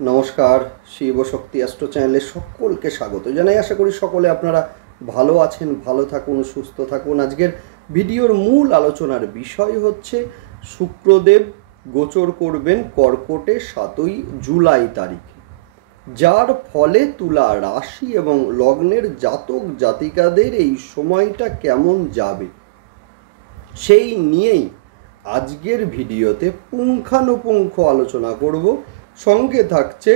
নমস্কার, শিবশক্তি অ্যাস্ট্রো চ্যানেলে সকলকে স্বাগত জানাই। আশা করি সকলে আপনারা ভালো আছেন, ভালো থাকুন, সুস্থ থাকুন। আজকের ভিডিওর মূল আলোচনার বিষয় হচ্ছে শুক্রদেব গোচর করবেন কর্কটে 7ই জুলাই তারিখে, যার ফলে তুলা রাশি এবং লগ্নের জাতক জাতিকাদের এই সময়টা কেমন যাবে সেই নিয়েই আজকের ভিডিওতে পুঙ্খানুপুঙ্খ আলোচনা করব। সঙ্গে থাকছে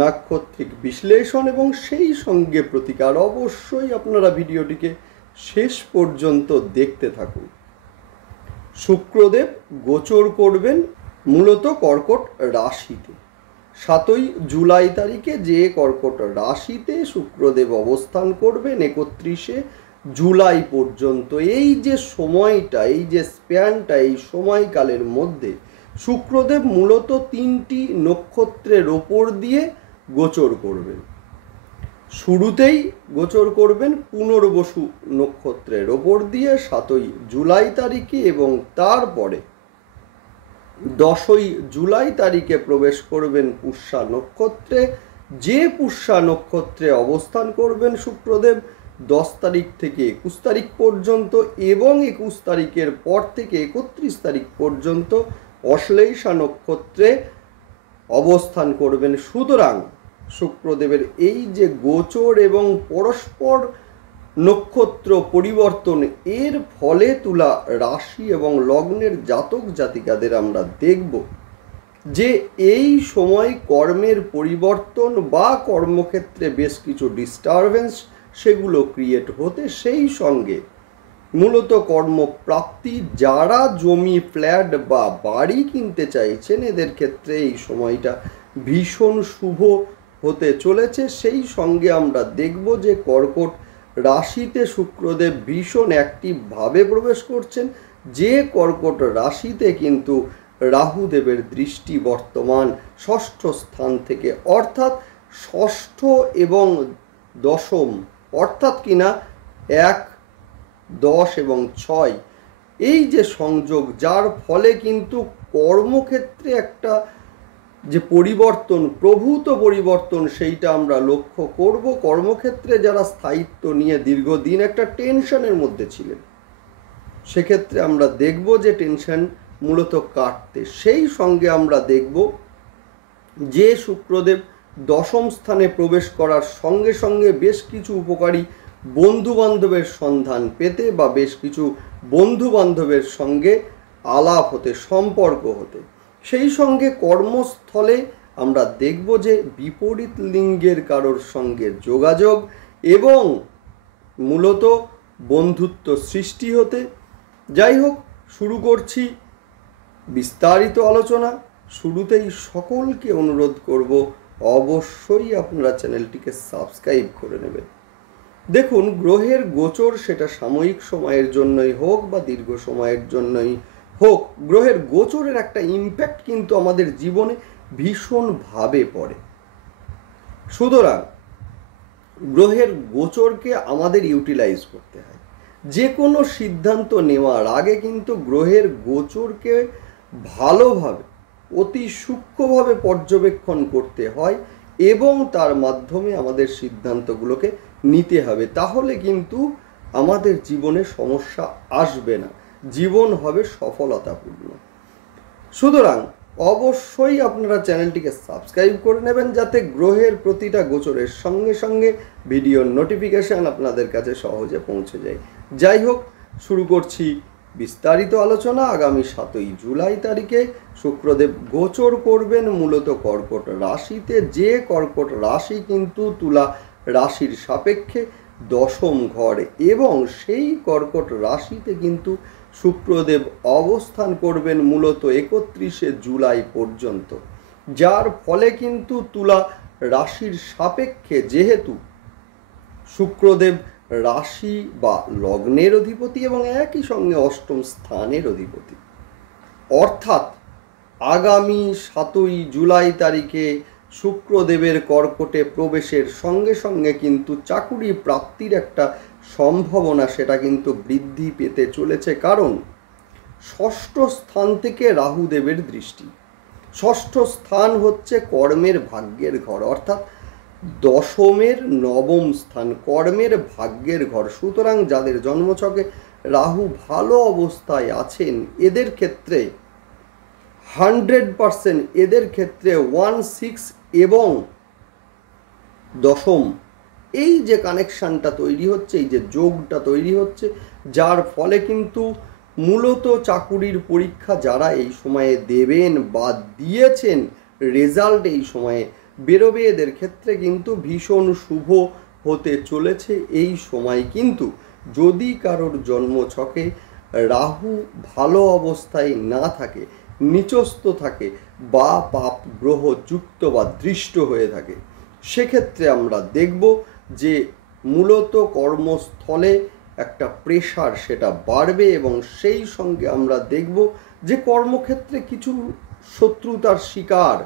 নাক্ষত্রিক বিশ্লেষণ এবং সেই সঙ্গে প্রতিকার। অবশ্যই আপনারা ভিডিওটিকে শেষ পর্যন্ত দেখতে থাকুন। শুক্রদেব গোচর করবেন মূলত কর্কট রাশিতে 7ই জুলাই তারিখে। যে কর্কট রাশিতে শুক্রদেব অবস্থান করবেন 31শে জুলাই পর্যন্ত, এই যে সময়টা, এই যে স্প্যানটা, এই সময়কালের মধ্যে শুক্রদেব মূলত 3টি নক্ষত্রের ওপর দিয়ে গোচর করবেন। শুরুতেই গোচর করবেন পুনর্বসু নক্ষত্রের ওপর দিয়ে 7ই জুলাই তারিখে এবং তারপরে 10ই জুলাই তারিখে প্রবেশ করবেন পুষ্যা নক্ষত্রে। যে পুষ্যা নক্ষত্রে অবস্থান করবেন শুক্রদেব 10 তারিখ থেকে 21 তারিখ পর্যন্ত এবং 21 তারিখের পর থেকে 31 তারিখ পর্যন্ত অশ্লেষা নক্ষত্রে অবস্থান করবেন। সুতরাং শুক্রদেবের এই যে গোচর এবং পরস্পর নক্ষত্র পরিবর্তন, এর ফলে তুলা রাশি এবং লগ্নের জাতক জাতিকাদের আমরা দেখব যে এই সময় কর্মের পরিবর্তন বা কর্মক্ষেত্রে বেশ কিছু ডিস্টারবেন্স সেগুলো ক্রিয়েট হতে, সেই সঙ্গে মূলত কর্মপ্রাপ্তি, যারা জমি ফ্ল্যাট বা বাড়ি কিনতে চাইছেন এদের ক্ষেত্রে এই সময়টা ভীষণ শুভ হতে চলেছে। সেই সঙ্গে আমরা দেখব যে কর্কট রাশিতে শুক্রদেব ভীষণ অ্যাক্টিভভাবে প্রবেশ করছেন, যে কর্কট রাশিতে কিন্তু রাহুদেবের দৃষ্টি বর্তমান 6ষ্ঠ স্থান থেকে, অর্থাৎ 6ষ্ঠ এবং 10ম, অর্থাৎ কিনা 1, 10 এবং 6, এই যে সংযোগ, যার ফলে কিন্তু কর্মক্ষেত্রে একটা যে পরিবর্তন, প্রভূত পরিবর্তন, সেইটা আমরা লক্ষ্য করব। কর্মক্ষেত্রে যারা স্থায়িত্ব নিয়ে দীর্ঘদিন একটা টেনশনের মধ্যে ছিলেন, সেক্ষেত্রে আমরা দেখব যে টেনশন মূলত কাটতে। সেই সঙ্গে আমরা দেখব যে শুক্রদেব 10ম স্থানে প্রবেশ করার সঙ্গে সঙ্গে বেশ কিছু উপকারী বন্ধুবান্ধবের সন্ধান পেতে বা বেশ কিছু বন্ধুবান্ধবের সঙ্গে আলাপ হতে, সম্পর্ক হতে। সেই সঙ্গে কর্মস্থলে আমরা দেখব যে বিপরীত লিঙ্গের কারোর সঙ্গে যোগাযোগ এবং মূলত বন্ধুত্ব সৃষ্টি হতে। যাই হোক, শুরু করছি বিস্তারিত আলোচনা। শুরুতেই সকলকে অনুরোধ করব অবশ্যই আপনারা চ্যানেলটিকে সাবস্ক্রাইব করে নেবেন। দেখুন, গ্রহের গোচর সেটা সাময়িক সময়ের জন্যই হোক বা দীর্ঘ সময়ের জন্যই হোক, গ্রহের গোচরের একটা ইম্প্যাক্ট কিন্তু আমাদের জীবনে ভীষণভাবে পড়ে। সুতরাং গ্রহের গোচরকে আমাদের ইউটিলাইজ করতে হয়। যে কোনো সিদ্ধান্ত নেওয়ার আগে কিন্তু গ্রহের গোচরকে ভালোভাবে, অতি সূক্ষ্মভাবে পর্যবেক্ষণ করতে হয় এবং তার মাধ্যমে আমাদের সিদ্ধান্তগুলোকে নিতে হবে। তাহলে কিন্তু আমাদের জীবনে সমস্যা আসবে না, জীবন হবে সফলতাপূর্ণ। সুতরাং অবশ্যই আপনারা চ্যানেলটিকে সাবস্ক্রাইব করে নেবেন, যাতে গ্রহের প্রতিটা গোচরের সঙ্গে সঙ্গে ভিডিওর নোটিফিকেশান আপনাদের কাছে সহজে পৌঁছে যায়। যাই হোক, শুরু করছি বিস্তারিত আলোচনা। আগামী 7ই জুলাই তারিখে শুক্রদেব গোচর করবেন মূলত কর্কট রাশিতে, যে কর্কট রাশি কিন্তু তুলা রাশির সাপেক্ষে 10ম ঘর, এবং সেই কর্কট রাশিতে কিন্তু শুক্রদেব অবস্থান করবেন মূলত 31শে জুলাই পর্যন্ত, যার ফলে কিন্তু তুলা রাশির সাপেক্ষে, যেহেতু শুক্রদেব রাশি বা লগ্নের অধিপতি এবং একই সঙ্গে 8ম স্থানের অধিপতি, অর্থাৎ আগামী 7ই জুলাই তারিখে শুক্রদেবের কর্কটে প্রবেশের সঙ্গে সঙ্গে কিন্তু চাকুরি প্রাপ্তির একটা সম্ভাবনা সেটা কিন্তু বৃদ্ধি পেতে চলেছে। কারণ 6ষ্ঠ স্থান থেকে রাহুদেবের দৃষ্টি, ষষ্ঠ স্থান হচ্ছে কর্মের ভাগ্যের ঘর, অর্থাৎ দশমের নবম স্থান কর্মের ভাগ্যের ঘর। সুতরাং যাদের জন্মছকে রাহু ভালো অবস্থায় আছেন এদের ক্ষেত্রে 100% এদের ক্ষেত্রে 1-6 এবং দশম এই যে কানেকশানটা তৈরি হচ্ছে, এই যে যোগটা তৈরি হচ্ছে, যার ফলে কিন্তু মূলত চাকুরির পরীক্ষা যারা এই সময়ে দেবেন বা দিয়েছেন, রেজাল্ট এই সময়ে বেরোবে, এদের ক্ষেত্রে কিন্তু ভীষণ শুভ হতে চলেছে এই সময়। কিন্তু যদি কারোর জন্মছকে রাহু ভালো অবস্থায় না থাকে, নিচস্থ থাকে বা পাপ গ্রহ যুক্ত বা দৃষ্ট হয়ে থাকে, সেক্ষেত্রে আমরা দেখব যে মূলত কর্মস্থলে একটা প্রেশার সেটা বাড়বে এবং সেই সঙ্গে আমরা দেখব যে কর্মক্ষেত্রে কিছু শত্রুতার শিকার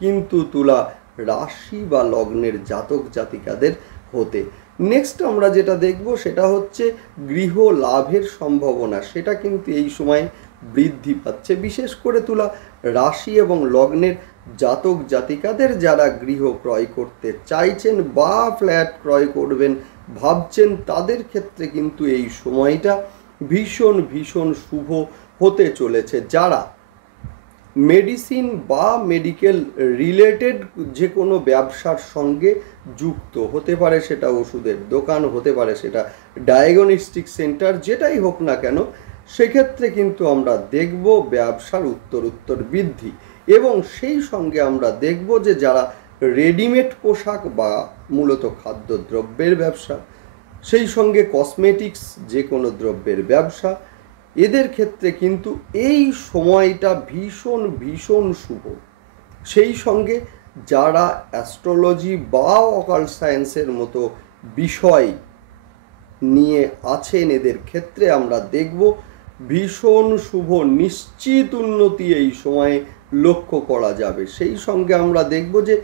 কিন্তু তুলা রাশি বা লগ্নের জাতক জাতিকাদের হতে। নেক্সট আমরা যেটা দেখব সেটা হচ্ছে গৃহ লাভের সম্ভাবনা, সেটা কিন্তু এই সময় বৃদ্ধি পাচ্ছে। বিশেষ করে তুলা রাশি এবং লগ্নের জাতক জাতিকাদের যারা গৃহ ক্রয় করতে চাইছেন বা ফ্ল্যাট ক্রয় করবেন ভাবছেন, তাদের ক্ষেত্রে কিন্তু এই সময়টা ভীষণ ভীষণ শুভ হতে চলেছে। যারা মেডিসিন বা মেডিকেল রিলেটেড যে কোনো ব্যবসার সঙ্গে যুক্ত, হতে পারে সেটা ওষুধের দোকান, হতে পারে সেটা ডায়াগনস্টিক সেন্টার, যেটাই হোক না কেন, সেক্ষেত্রে কিন্তু আমরা দেখব ব্যবসার উত্তর বৃদ্ধি। এবং সেই সঙ্গে আমরা দেখব যে যারা রেডিমেড পোশাক বা মূলত খাদ্যদ্রব্যের ব্যবসা, সেই সঙ্গে কসমেটিক্স যে কোনো দ্রব্যের ব্যবসা, এদের ক্ষেত্রে কিন্তু এই সময়টা ভীষণ ভীষণ শুভ। সেই সঙ্গে যারা অ্যাস্ট্রোলজি বা অকাল্ট সায়েন্সের মতো বিষয় নিয়ে আছেন, এদের ক্ষেত্রে আমরা দেখব ভীষণ শুভ নিশ্চিত উন্নতি এই সময়ে লক্ষ্য করা যাবে। সেই সঙ্গে আমরা দেখব যে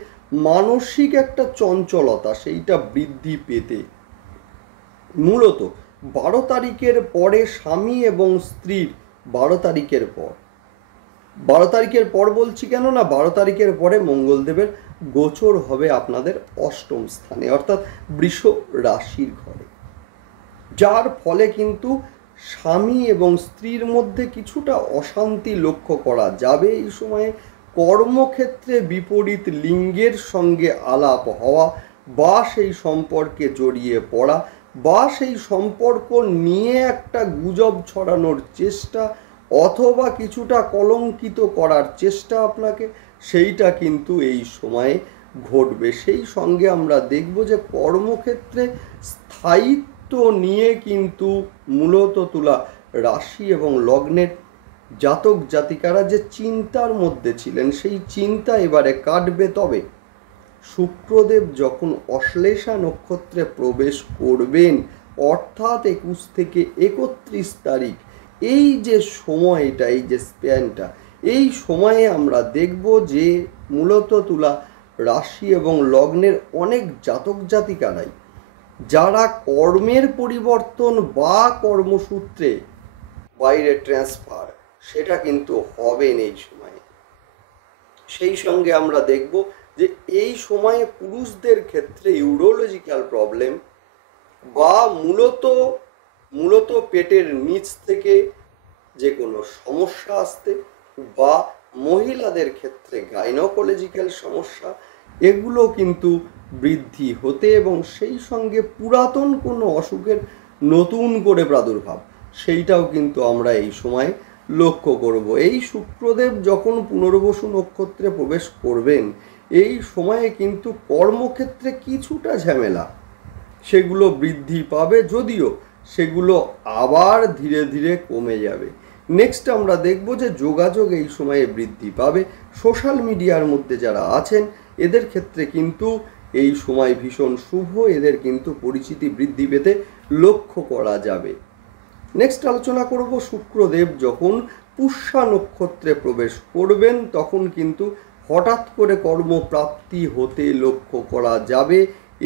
মানসিক একটা চঞ্চলতা সেইটা বৃদ্ধি পেতে মূলত 12 তারিখের পরে স্বামী এবং স্ত্রীর 12 তারিখের পর বলছি কেন না, 12 তারিখের পরে মঙ্গলদেবের গোচর হবে আপনাদের অষ্টম স্থানে, অর্থাৎ বৃষ রাশির ঘরে, যার ফলে কিন্তু স্বামী এবং স্ত্রীর মধ্যে কিছুটা অশান্তি লক্ষ্য করা যাবে এই সময়ে। কর্মক্ষেত্রে বিপরীত লিঙ্গের সঙ্গে আলাপ হওয়া বা সেই সম্পর্কে জড়িয়ে পড়া বা সেই সম্পর্ক নিয়ে একটা গুজব ছড়ানোর চেষ্টা অথবা কিছুটা কলঙ্কিত করার চেষ্টা আপনাকে, সেইটা কিন্তু এই সময়ে ঘটবে। সেই সঙ্গে আমরা দেখব যে কর্মক্ষেত্রে স্থায়িত্ব নিয়ে কিন্তু মূলত তুলা রাশি এবং লগ্নের জাতক জাতিকারা যে চিন্তার মধ্যে ছিলেন, সেই চিন্তা এবারে কাটবে। তবে শুক্রদেব যখন অশ্লেষা নক্ষত্রে প্রবেশ করবেন, অর্থাৎ 21 থেকে 31 তারিখ, এই যে সময়টা, এই যে স্প্যানটা, এই সময়ে আমরা দেখব যে মূলত তুলা রাশি এবং লগ্নের অনেক জাতক জাতিকারাই যারা কর্মের পরিবর্তন বা কর্মসূত্রে বাইরে ট্রান্সফার, সেটা কিন্তু হবেন এই সময়ে। সেই সঙ্গে আমরা দেখব যে এই সময়ে পুরুষদের ক্ষেত্রে ইউরোলজিক্যাল প্রবলেম বা মূলত পেটের নিচ থেকে যে কোনো সমস্যা আসতে, বা মহিলাদের ক্ষেত্রে গাইনোকোলজিক্যাল সমস্যা, এগুলো কিন্তু বৃদ্ধি হতে এবং সেই সঙ্গে পুরাতন কোনো অসুখের নতুন করে প্রাদুর্ভাব, সেইটাও কিন্তু আমরা এই সময় লক্ষ্য করব। এই শুক্রদেব যখন পুনর্বসু নক্ষত্রে প্রবেশ করবেন, এই সময়ে কিন্তু কর্মক্ষেত্রে কিছুটা ঝামেলা সেগুলো বৃদ্ধি পাবে, যদিও সেগুলো আবার ধীরে ধীরে কমে যাবে। নেক্সট আমরা দেখব যে যোগাযোগ এই সময়ে বৃদ্ধি পাবে। সোশ্যাল মিডিয়ার মধ্যে যারা আছেন এদের ক্ষেত্রে কিন্তু এই সময় ভীষণ শুভ, এদের কিন্তু পরিচিতি বৃদ্ধি পেতে লক্ষ্য করা যাবে। নেক্সট আলোচনা করব শুক্রদেব যখন পুষ্যা নক্ষত্রে প্রবেশ করবেন, তখন কিন্তু হঠাৎ করে কর্মপ্রাপ্তি হতে লক্ষ্য করা যাবে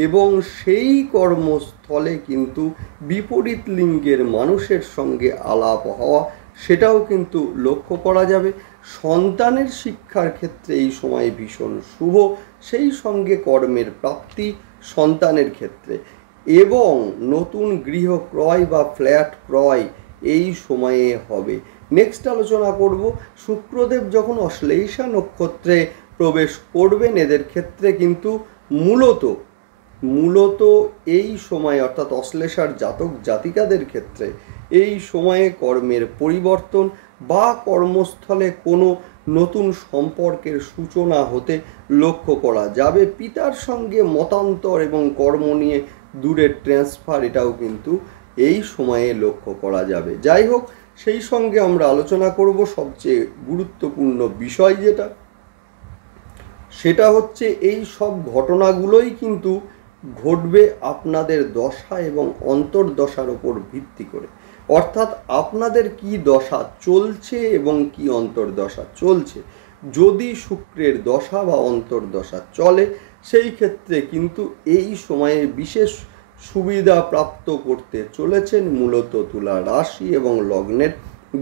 এবং সেই কর্মস্থলে কিন্তু বিপরীত লিঙ্গের মানুষের সঙ্গে আলাপ হওয়া, সেটাও কিন্তু লক্ষ্য করা যাবে। সন্তানের শিক্ষার ক্ষেত্রে এই সময় ভীষণ শুভ, সেই সঙ্গে কর্মের প্রাপ্তি সন্তানের ক্ষেত্রে, এবং নতুন গৃহ ক্রয় বা ফ্ল্যাট ক্রয় এই সময়ে হবে। নেক্সট আলোচনা করব শুক্রদেব যখন অশ্লেষা নক্ষত্রে প্রবেশ করবেন, এদের ক্ষেত্রে কিন্তু মূলত এই সময় অর্থাৎ অশ্লেষার জাতক জাতিকাদের ক্ষেত্রে এই সময়ে কর্মের পরিবর্তন বা কর্মস্থলে কোনো নতুন সম্পর্কের সূচনা হতে লক্ষ্য করা যাবে। পিতার সঙ্গে মতান্তর এবং কর্ম নিয়ে দূরের ট্রান্সফার এটাও কিন্তু এই সময়ে লক্ষ্য করা যাবে। যাই হোক, সেই সঙ্গে আমরা আলোচনা করব সবচেয়ে গুরুত্বপূর্ণ বিষয় যেটা, সেটা হচ্ছে এই সব ঘটনাগুলোই কিন্তু ঘটবে আপনাদের দশা এবং অন্তর্দশার উপর ভিত্তি করে। অর্থাৎ আপনাদের কি দশা চলছে এবং কি অন্তর্দশা চলছে। যদি শুক্রের দশা বা অন্তর্দশা চলে, সেই ক্ষেত্রে কিন্তু এই সময়ে বিশেষ সুবিধা প্রাপ্ত করতে চলেছেন মূলত তুলা রাশি এবং লগ্নের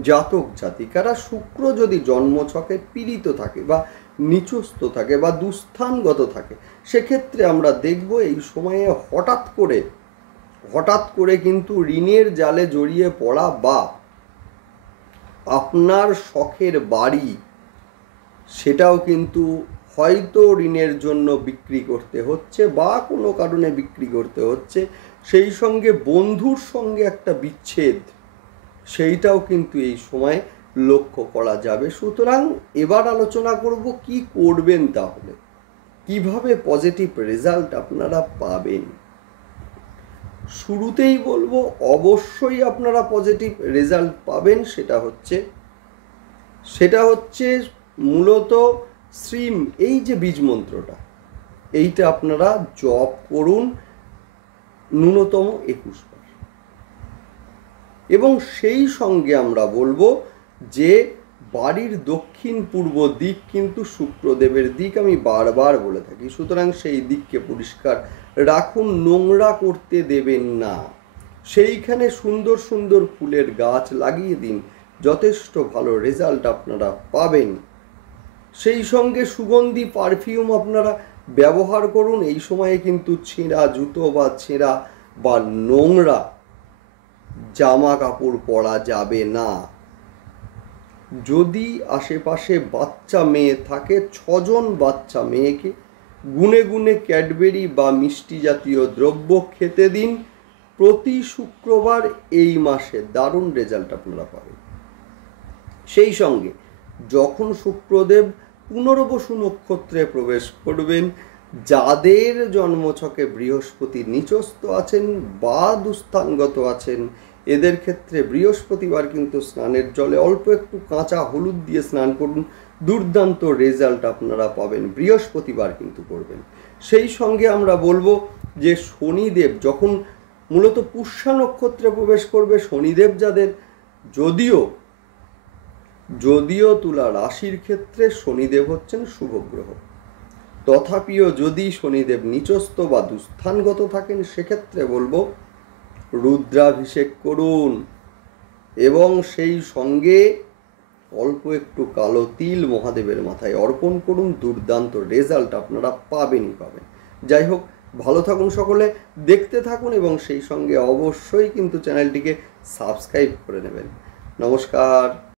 জাতক জাতিকারা। শুক্র যদি জন্মছকে পীড়িত থাকে বা নিচস্থ থাকে বা দুস্থানগত থাকে, সেক্ষেত্রে আমরা দেখব এই সময়ে হঠাৎ করে কিন্তু ঋণের জালে জড়িয়ে পড়া বা আপনার শখের বাড়ি সেটাও কিন্তু হয়তো ঋণের জন্য বিক্রি করতে হচ্ছে বা কোনো কারণে বিক্রি করতে হচ্ছে। সেই সঙ্গে বন্ধুর সঙ্গে একটা বিচ্ছেদ, সেইটাও কিন্তু এই সময় লক্ষ্য করা যাবে। সুতরাং এবার আলোচনা করব কি করবেন, তাহলে কিভাবে পজিটিভ রেজাল্ট আপনারা পাবেন। শুরুতেই বলবো অবশ্যই আপনারা পজিটিভ রেজাল্ট পাবেন, সেটা হচ্ছে মূলত শ্রীম, এই যে বীজ মন্ত্রটা, এইটা আপনারা জপ করুন ন্যূনতম 21 বার। এবং সেই সঙ্গে আমরা বলবো যে বাড়ির দক্ষিণ পূর্ব দিক কিন্তু শুক্রদেবের দিক, আমি বারবার বলে থাকি। সুতরাং সেই দিককে পরিষ্কার রাখুন, নোংরা করতে দেবেন না। সেইখানে সুন্দর সুন্দর ফুলের গাছ লাগিয়ে দিন, যথেষ্ট ভালো রেজাল্ট আপনারা পাবেন। সেই সঙ্গে সুগন্ধি পারফিউম আপনারা ব্যবহার করুন। এই সময়ে কিন্তু ছেঁড়া জুতো বা ছেঁড়া বা নোংরা জামা কাপড় পরা যাবে না। যদি আশেপাশে বাচ্চা মেয়ে থাকে, 6 জন বাচ্চা মেয়েকে গুনে গুনে ক্যাডবেরি বা মিষ্টি জাতীয় দ্রব্য খেতে দিন প্রতি শুক্রবার। এই মাসে দারুণ রেজাল্ট আপনারা পাবেন। সেই সঙ্গে যখন শুক্রদেব পুনর্বসু নক্ষত্রে প্রবেশ করবেন, যাদের জন্মছকে বৃহস্পতি নিচস্থ আছেন বা দুস্থানগত আছেন, এদের ক্ষেত্রে বৃহস্পতিবার কিন্তু স্নানের জলে অল্প একটু কাঁচা হলুদ দিয়ে স্নান করুন, দুর্দান্ত রেজাল্ট আপনারা পাবেন। বৃহস্পতিবার কিন্তু করবেন। সেই সঙ্গে আমরা বলবো যে শনিদেব যখন মূলত পুষ্যা নক্ষত্রে প্রবেশ করবে, শনিদেব যাদের, যদিও তুলা রাশির ক্ষেত্রে শনিদেব হচ্ছেন শুভ গ্রহ, তথাপিও যদি শনিদেব নিচস্থ বা দুস্থানগত থাকেন, সেক্ষেত্রে বলবো রুদ্রাভিষেক করুন এবং সেই সঙ্গে অল্প একটু কালো তিল মহাদেবের মাথায় অর্পণ করুন। দুর্দান্ত রেজাল্ট আপনারা পাবেন। যাই হোক, ভালো থাকুন সকলে, দেখতে থাকুন এবং সেই সঙ্গে অবশ্যই কিন্তু চ্যানেলটিকে সাবস্ক্রাইব করে নেবেন। নমস্কার।